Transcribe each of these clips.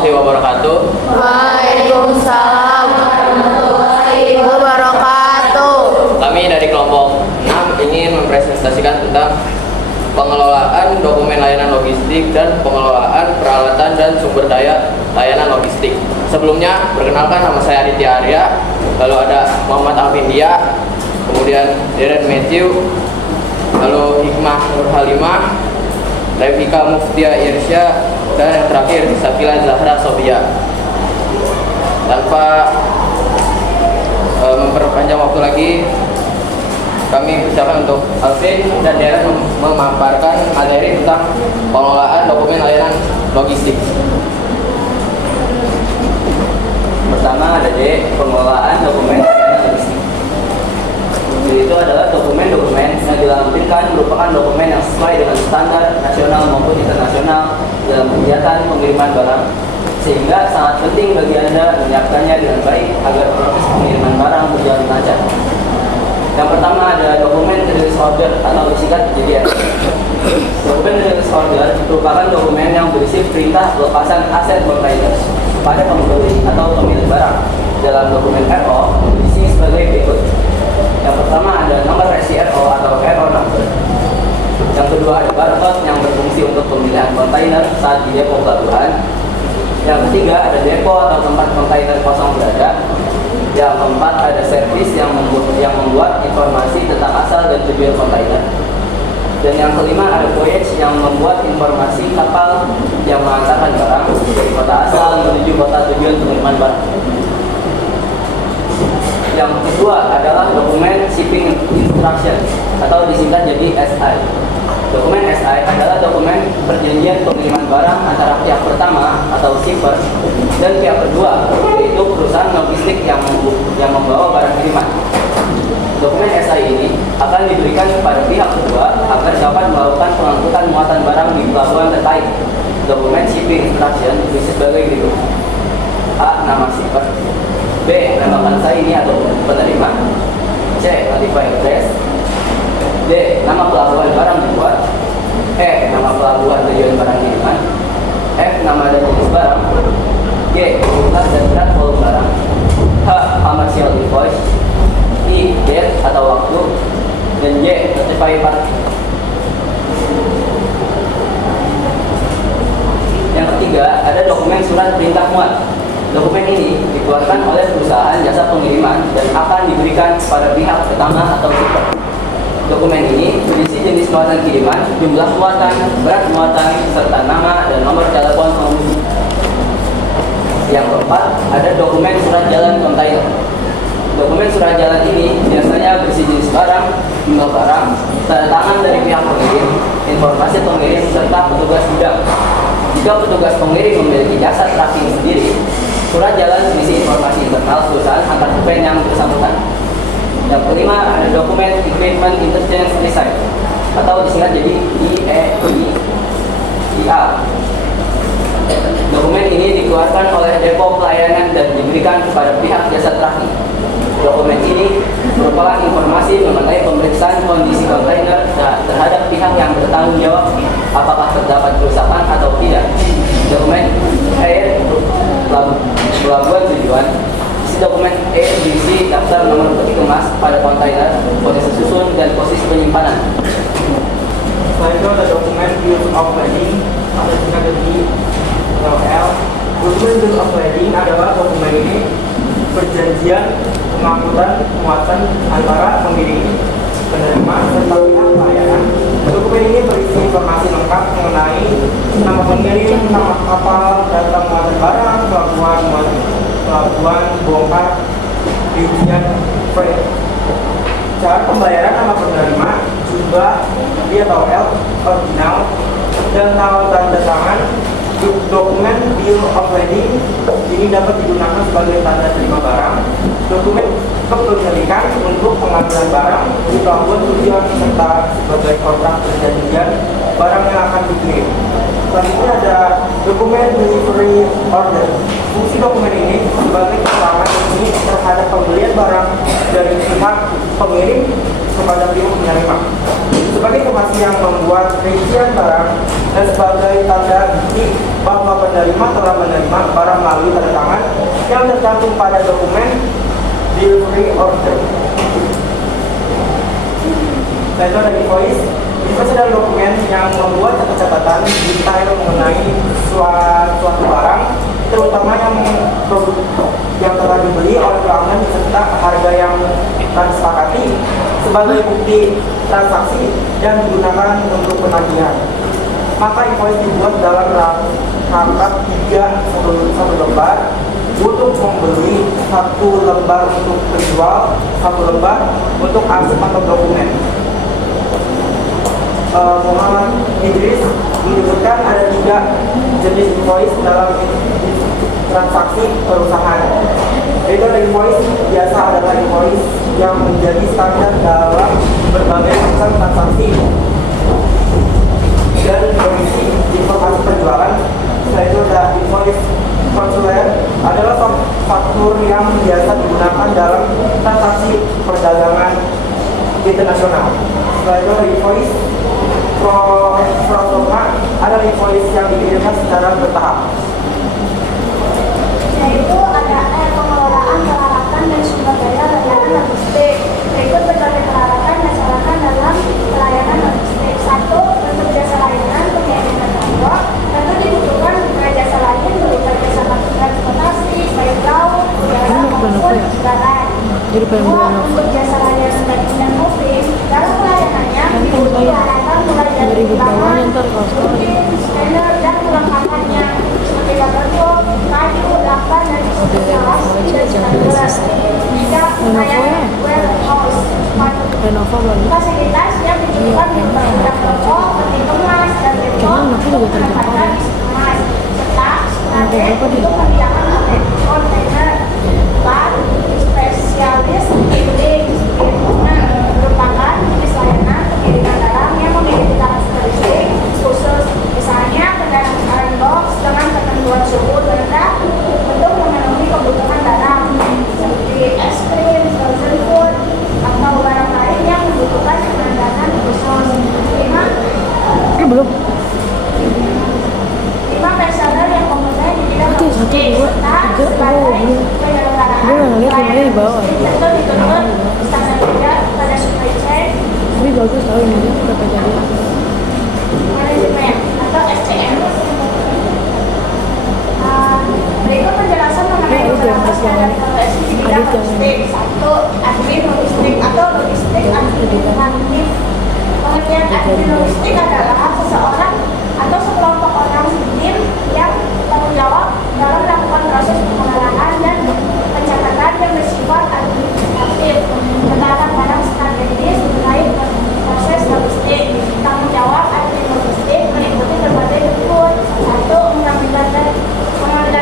warahmatullahi wabarakatuh. Waalaikumsalam warahmatullahi wabarakatuh. Kami dari kelompok 6 ingin mempresentasikan tentang pengelolaan dokumen layanan logistik dan pengelolaan peralatan dan sumber daya layanan logistik. Sebelumnya, perkenalkan nama saya Aditya Arya, lalu ada Muhammad Alvindia, kemudian Deren Matthew, lalu Hikmah Nur Halimah, Revika Muftia Irsya, dan yang terakhir Sakila Zahra Sofia. Tanpa memperpanjang waktu lagi, kami persilakan untuk Alvin dan Deren memaparkan materi tentang pengelolaan dokumen layanan logistik. Pertama ada D, pengelolaan dokumen layanan logistik. Itu adalah dokumen-dokumen yang dilampirkan merupakan dokumen yang sesuai dengan standar nasional maupun internasional dalam kegiatan pengiriman barang, sehingga sangat penting bagi Anda menyiapkannya dengan baik agar proses pengiriman barang berjalan lancar. Yang pertama ada dokumen release order atau disingkat JRO. Dokumen release order merupakan dokumen yang berisi perintah pelepasan aset kontainer pada pembeli atau pemilik barang. Dalam dokumen RO berisi sebagai berikut. Yang pertama ada nomor resi RO atau RO number. Yang kedua ada barcode yang berfungsi untuk pemilihan kontainer saat di depo pelabuhan. Yang ketiga ada depo atau tempat kontainer kosong berada. Yang keempat ada servis yang membuat informasi tentang asal dan tujuan kontainer. Dan yang kelima ada voyage yang membuat informasi kapal yang mengantarkan barang dari kota asal menuju kota tujuan pengiriman barang. Yang kedua adalah dokumen shipping instruction atau disingkat jadi SI. Dokumen SI adalah dokumen perjanjian pengiriman barang antara pihak pertama atau shipper dan pihak kedua, yaitu perusahaan logistik yang membawa barang kiriman. Dokumen SI ini akan diberikan kepada pihak kedua agar dapat melakukan pengangkutan muatan barang di pelabuhan terkait. Dokumen shipping instruction berisi sebagai berikut: A. Nama shipper, B. Nama consignee atau penerima, C. Notified address, D. Nama pelabuhan barang dibuat, E. Nama pelabuhan tujuan barang kiriman, F. Nama dan jenis barang, G. Jumlah dan berat volume barang, H. Commercial invoice, I. Date atau waktu, dan J. Notified party. Yang ketiga ada dokumen surat perintah muat. Dokumen ini dikeluarkan oleh perusahaan jasa pengiriman dan akan diberikan kepada pihak pertama atau shipper. Dokumen ini berisi jenis muatan kiriman, jumlah muatan, berat muatan, serta nama dan nomor telepon pengemudi. Yang keempat, ada dokumen surat jalan kontainer. Dokumen surat jalan ini biasanya berisi jenis barang, jumlah barang, tanda tangan dari pihak pengirim, informasi pengirim, serta petugas gudang. Jika petugas pengirim memiliki jasa tracking sendiri, surat jalan berisi informasi internal perusahaan antar dokumen yang bersangkutan. Yang kelima ada dokumen Equipment Interchange Receipt atau disingkat jadi IEIA. Dokumen ini dikeluarkan oleh depo pelayanan dan diberikan kepada pihak jasa tracking. Dokumen ini merupakan informasi mengenai pemeriksaan kondisi kontainer terhadap pihak yang bertanggung jawab apakah terdapat kerusakan atau tidak. Dokumen air pelabuhan tujuan. Isi dokumen E berisi daftar nomor peti kemas pada kontainer, posisi susun, dan posisi penyimpanan. Setelah itu ada dokumen Bill of Lading atau disingkat jadi BOL. Dokumen Bill of Lading adalah dokumen ini perjanjian pengangkutan muatan antara pengirim, penerima, serta pihak pelayanan. Dokumen ini berisi informasi lengkap mengenai nama pengirim, nama kapal, data muatan barang, pelabuhan, bongkar, rincian freight, cara pembayaran sama penerima, jumlah BOL original, dan tanda tangan. Dokumen Bill of Lading ini dapat digunakan sebagai tanda terima barang, dokumen kepemilikan untuk pengambilan barang di pelabuhan tujuan, serta sebagai kontrak perjanjian barang yang akan dikirim. Selanjutnya ada dokumen Delivery Order. Fungsi dokumen ini sebagai keterangan resmi terhadap pembelian barang dari pihak pengirim kepada pihak penerima. sebagai informasi yang membuat rincian barang dan sebagai tanda bukti bahwa penerima telah menerima barang melalui tanda tangan yang tercantum pada dokumen delivery order. Nah, itu ada invoice. Invoice adalah dokumen yang membuat catatan detail mengenai suatu barang, terutama yang produk yang telah dibeli oleh pelanggan serta harga yang telah disepakati sebagai bukti transaksi dan digunakan untuk penagihan. Maka invoice dibuat dalam rangka 1 lembar untuk membeli, 1 lembar untuk penjual, 1 lembar untuk arsip atau dokumen. Muhammad Idris menyebutkan ada 3 jenis invoice dalam transaksi perusahaan. Yaitu ada invoice biasa adalah invoice yang menjadi standar dalam berbagai macam transaksi dan komisi informasi penjualan. Setelah itu ada invoice konsuler adalah faktur yang biasa digunakan dalam transaksi perdagangan internasional. Setelah itu ada invoice pro forma adalah invoice yang dikirimkan secara bertahap. Yaitu ada pengelolaan peralatan dan sumber daya layanan logistik. Berikut berbagai peralatan dan sarana dalam pelayanan logistik. 1. Untuk jasa layanan pengiriman barang, tentu dibutuhkan jasa lain berupa jasa transportasi, baik laut, udara maupun darat. 2. Untuk jasa layanan daging dan moving, dalam pelayanannya dibutuhkan peralatan mulai dari timbangan, rutin, scanner, dan perlengkapannya seperti barcode, kayu, lakban, dan jelas dan standar. 3. Layanan warehouse, fasilitas yang dibutuhkan berupa gudang toko, peti kemas, dan depot untuk penempatan isi kemas, serta skenario untuk mendiakan kontainer. 4. Spesialis handling, merupakan jenis layanan pengiriman barang yang memiliki karakteristik khusus, misalnya kendaraan box dengan ketentuan suhu rendah untuk memenuhi kebutuhan barang seperti es krim, frozen food, atau barang lain yang membutuhkan penanganan khusus. 5 reseller yang komponen di bidang logistik serta sebagai penyelenggaraan layanan logistik tentu dituntut standar kerja pada supply chain manajemen atau SCM. Berikut penjelasan mengenai beberapa standar KWSI di bidang logistik. 1. Admin logistik atau logistik administratif. Pengertian admin logistik adalah seseorang atau sekelompok orang tim yang tanggung jawab dalam melakukan proses pengelolaan dan pencatatan yang bersifat administratif, menetapkan barang strategis terkait proses logistik. Tanggung jawab admin logistik meliputi berbagai bentuk. 1. Mengambil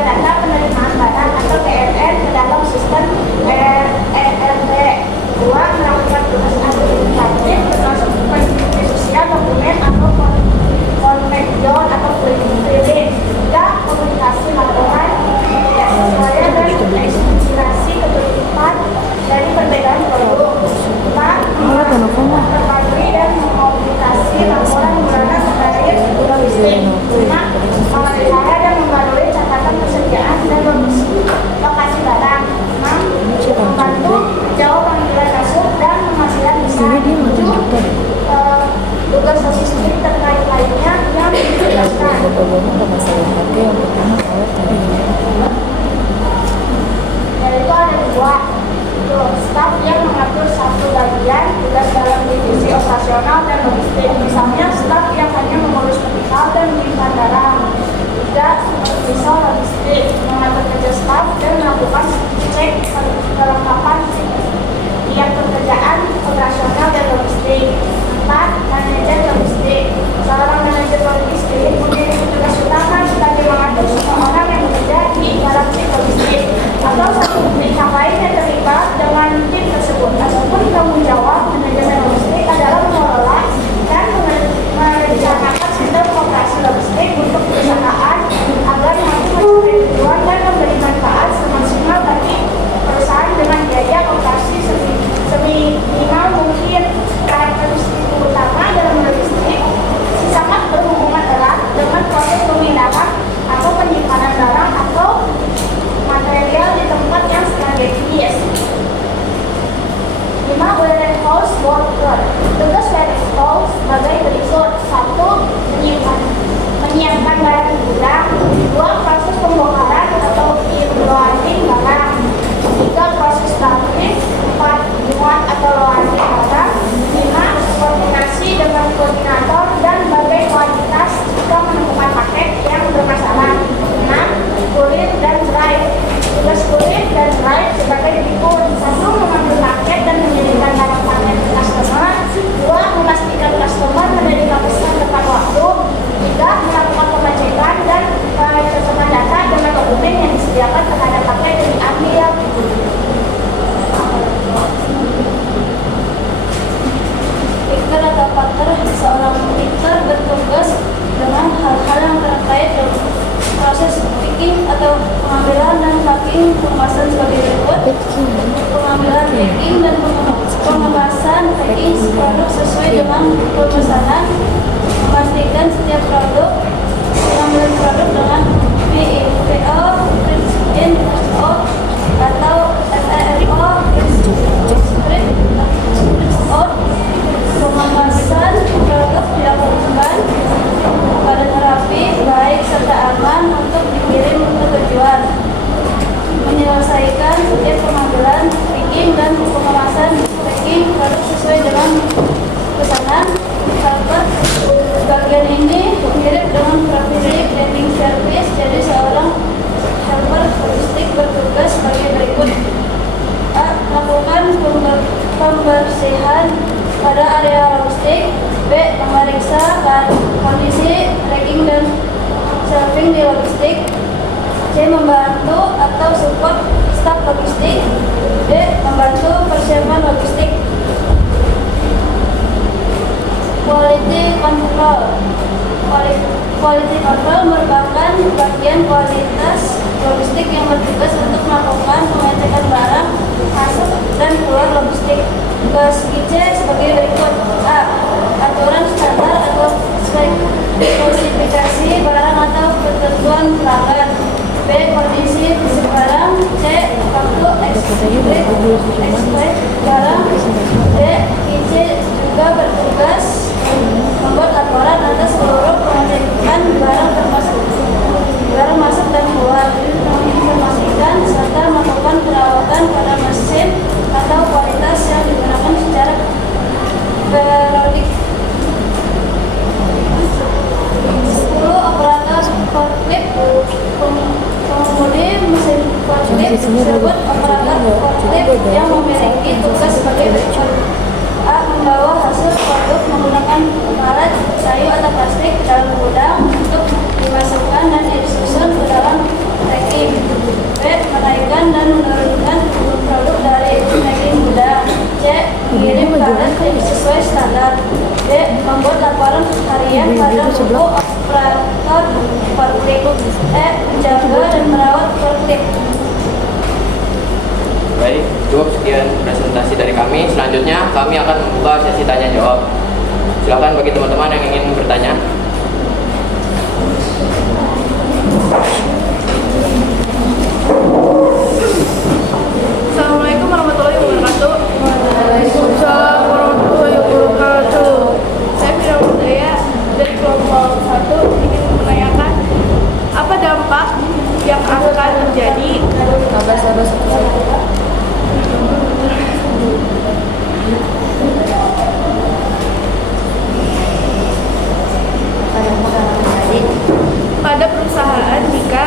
data penerimaan barang atau PNN ke dalam sistem ERP. 2. Melakukan tugas administratif termasuk pendistribusian dokumen atau konveksion atau printing. 3. Komunikasi laporan tidak sesuai dan inspirasi ketutupan dari perbedaan produk. 4. Memperbarui dan mengomunikasi laporan bulanan terkait logistik. 5. Memelihara dan membarui catatan persediaan dan lokasi barang. 6. Membantu menjawab panggilan masuk dan penghasilan besar. 7. Tugas logistik terkait lainnya yang ditugaskan. Yaitu ada 2. Staf yang mengatur satu bagian tugas dalam divisi operasional dan logistik. Misalnya staf yang hanya mengurus vertikal dan menyimpan barang. 3. Supervisor logistik mengatur kerja staf dan melakukan cek kelengkapan tiap pekerjaan operasional dan logistik. 4. Manajer logistik. Seorang manajer logistik memiliki tugas utama sebagai mengatur semua orang yang bekerja di dalam tim logistik atau satu pihak lain yang terlibat dengan tim tersebut. Ataupun tanggung jawab manajemen logistik adalah mengelola dan merencanakan sistem operasi logistik untuk perusahaan agar mampu mencapai tujuan dan memberi manfaat semaksimal bagi perusahaan dengan biaya operasi seminimal mungkin. Karakteristik utama adalah disediakan terhadap pakai dan diambil. Picker atau packer, seorang picker bertugas dengan hal-hal yang terkait dengan proses picking atau pengambilan dan packing pengemasan sebagai berikut. Pengambilan packing dan pengemasan packing produk sesuai dengan pemesanan, memastikan setiap produk pengambilan produk dengan PIPO, Print In, Print Out, atau FEMO, Print Out. Pengemasan produk dilakukan pada rapi, baik serta aman untuk dikirim ke tujuan. Menyelesaikan setiap pengambilan packing dan pengemasan packing produk sesuai dengan pesanan. Helper bagian ini mirip dengan Providing Cleaning Service. Jadi seorang helper logistik bertugas sebagai berikut: A. Melakukan pembersihan pada area logistik. B. Memeriksa kondisi racking dan shelving di logistik. C. Membantu atau support staf logistik. D. Membantu persiapan logistik. Quality control. Quality control merupakan bagian kualitas logistik yang bertugas untuk melakukan pengecekan barang masuk dan keluar logistik. Segi C sebagai berikut: A. Aturan standar atau spesifikasi barang atau ketentuan pelanggan. B. Kondisi fisik barang. C. Waktu ekspres barang. D. IC juga bertugas membuat laporan atas seluruh pengecekan barang termasuk barang masuk dan keluar, menginformasikan serta melakukan perawatan pada mesin atau kualitas yang digunakan secara periodik. 10. Operator forklift. Pengemudi mesin forklift disebut operator forklift yang memiliki tugas sebagai berikut: A. Membawa hasil produk menggunakan palet, kayu atau plastik ke dalam gudang untuk dimasukkan dan disusun ke dalam racking. B. Menaikkan dan menurunkan produk dari racking gudang. C. Mengirim palet sesuai standar. D. Membuat laporan harian pada buku operator forklift. E. Menjaga dan merawat forklift. Baik, cukup sekian presentasi dari kami. Selanjutnya kami akan membuka sesi tanya jawab. Silakan bagi teman-teman yang ingin bertanya. Assalamualaikum warahmatullahi wabarakatuh. Waalaikumsalam warahmatullahi wabarakatuh. Saya Firdausaya dari kelompok 1 ingin menanyakan apa dampak yang akan terjadi pada perusahaan jika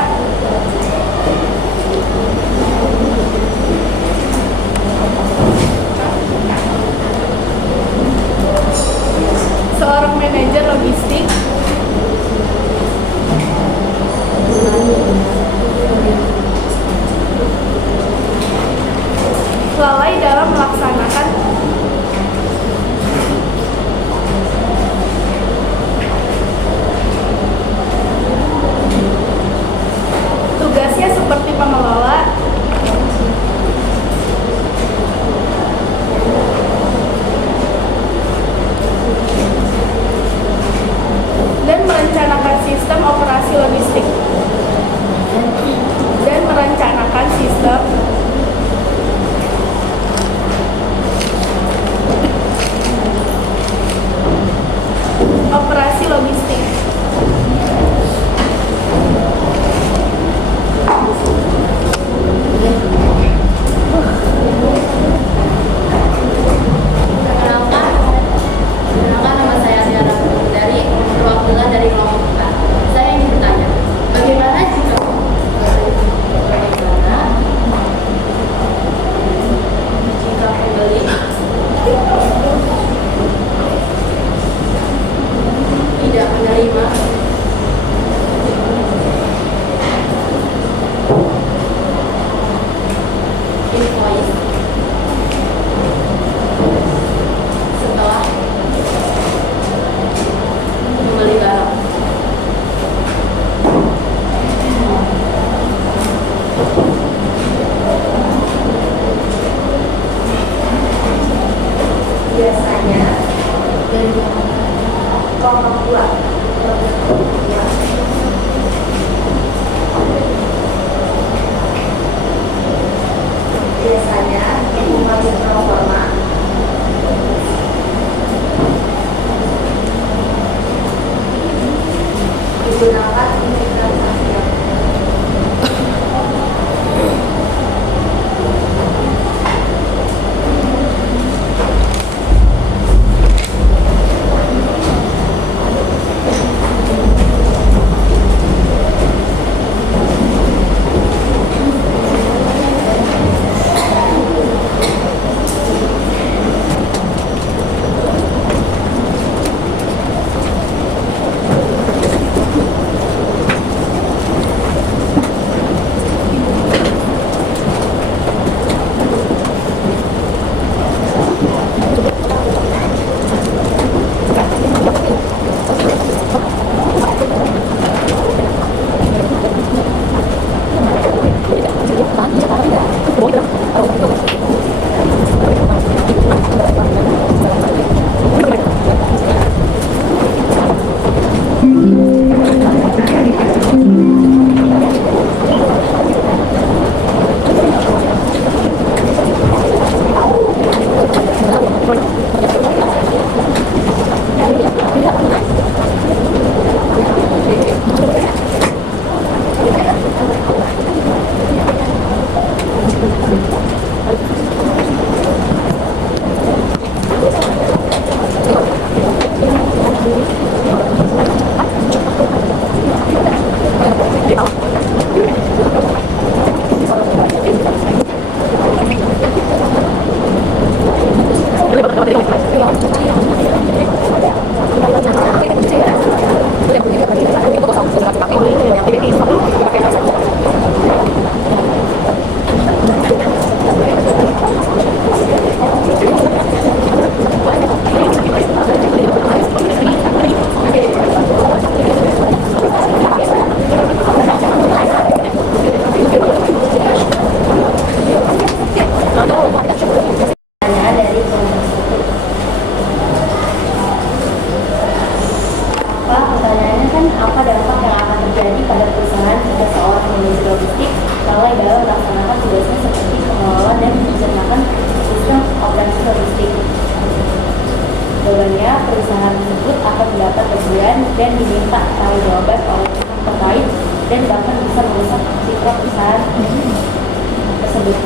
seorang manajer logistik lalai dalam melaksanakan lalai dalam melaksanakan tugasnya seperti pengelola dan mencernakan sistem operasi logistik. Jawabannya, perusahaan tersebut akan mendapat teguran dan diminta pertanggungjawaban oleh pihak terkait dan bahkan bisa merusak citra perusahaan tersebut.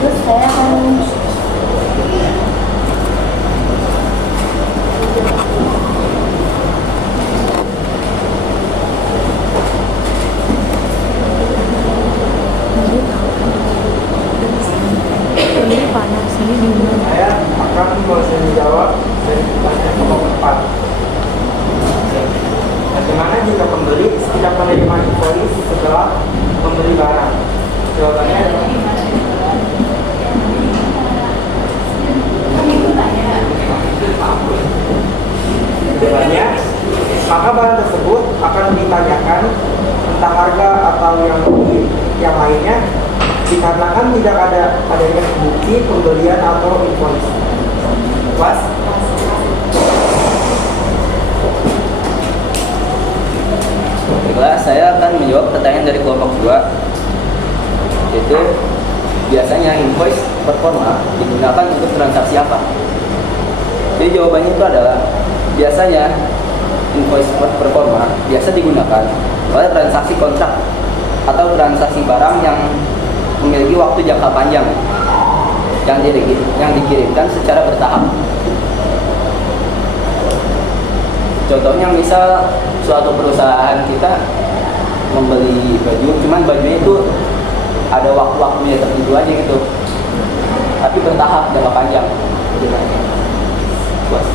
Terus saya akan Ini panas, ini dingin. Saya akan menjawab dari pertanyaan nomor 4. Bagaimana jika pembeli tidak menerima invoice setelah membeli barang? Jawabannya adalah jawabannya, maka barang tersebut akan ditanyakan entah harga atau yang lainnya, dikarenakan tidak adanya bukti pembelian atau invoice. Puas? Baiklah, saya akan menjawab pertanyaan dari kelompok 2, yaitu biasanya invoice performa digunakan untuk transaksi apa? Jadi jawabannya itu adalah biasanya invoice performa biasa digunakan pada transaksi kontrak atau transaksi barang yang memiliki waktu jangka panjang yang dikirimkan secara bertahap. Contohnya misal suatu perusahaan kita membeli baju, cuman bajunya itu ada waktu-waktunya tertentu aja gitu, tapi bertahap jangka panjang. Puas.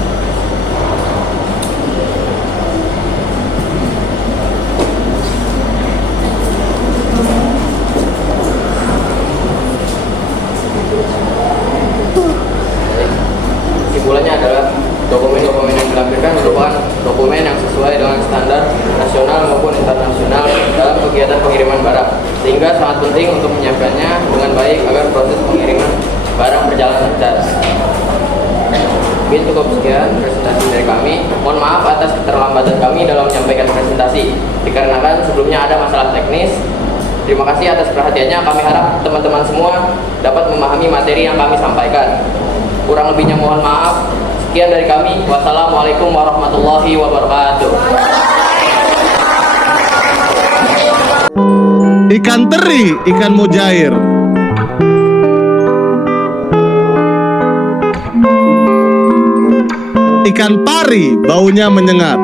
Kesimpulannya adalah dokumen-dokumen yang dilampirkan merupakan dokumen yang sesuai dengan standar nasional maupun internasional dalam kegiatan pengiriman barang, sehingga sangat penting untuk menyiapkannya dengan baik agar proses pengiriman barang berjalan lancar. Mungkin cukup sekian presentasi dari kami. Mohon maaf atas keterlambatan kami dalam menyampaikan presentasi, dikarenakan sebelumnya ada masalah teknis. Terima kasih atas perhatiannya. Kami harap teman-teman semua dapat memahami materi yang kami sampaikan. Kurang lebihnya mohon maaf. Sekian dari kami. Wassalamualaikum warahmatullahi wabarakatuh. Ikan teri, ikan mujair. Ikan pari, baunya menyengat.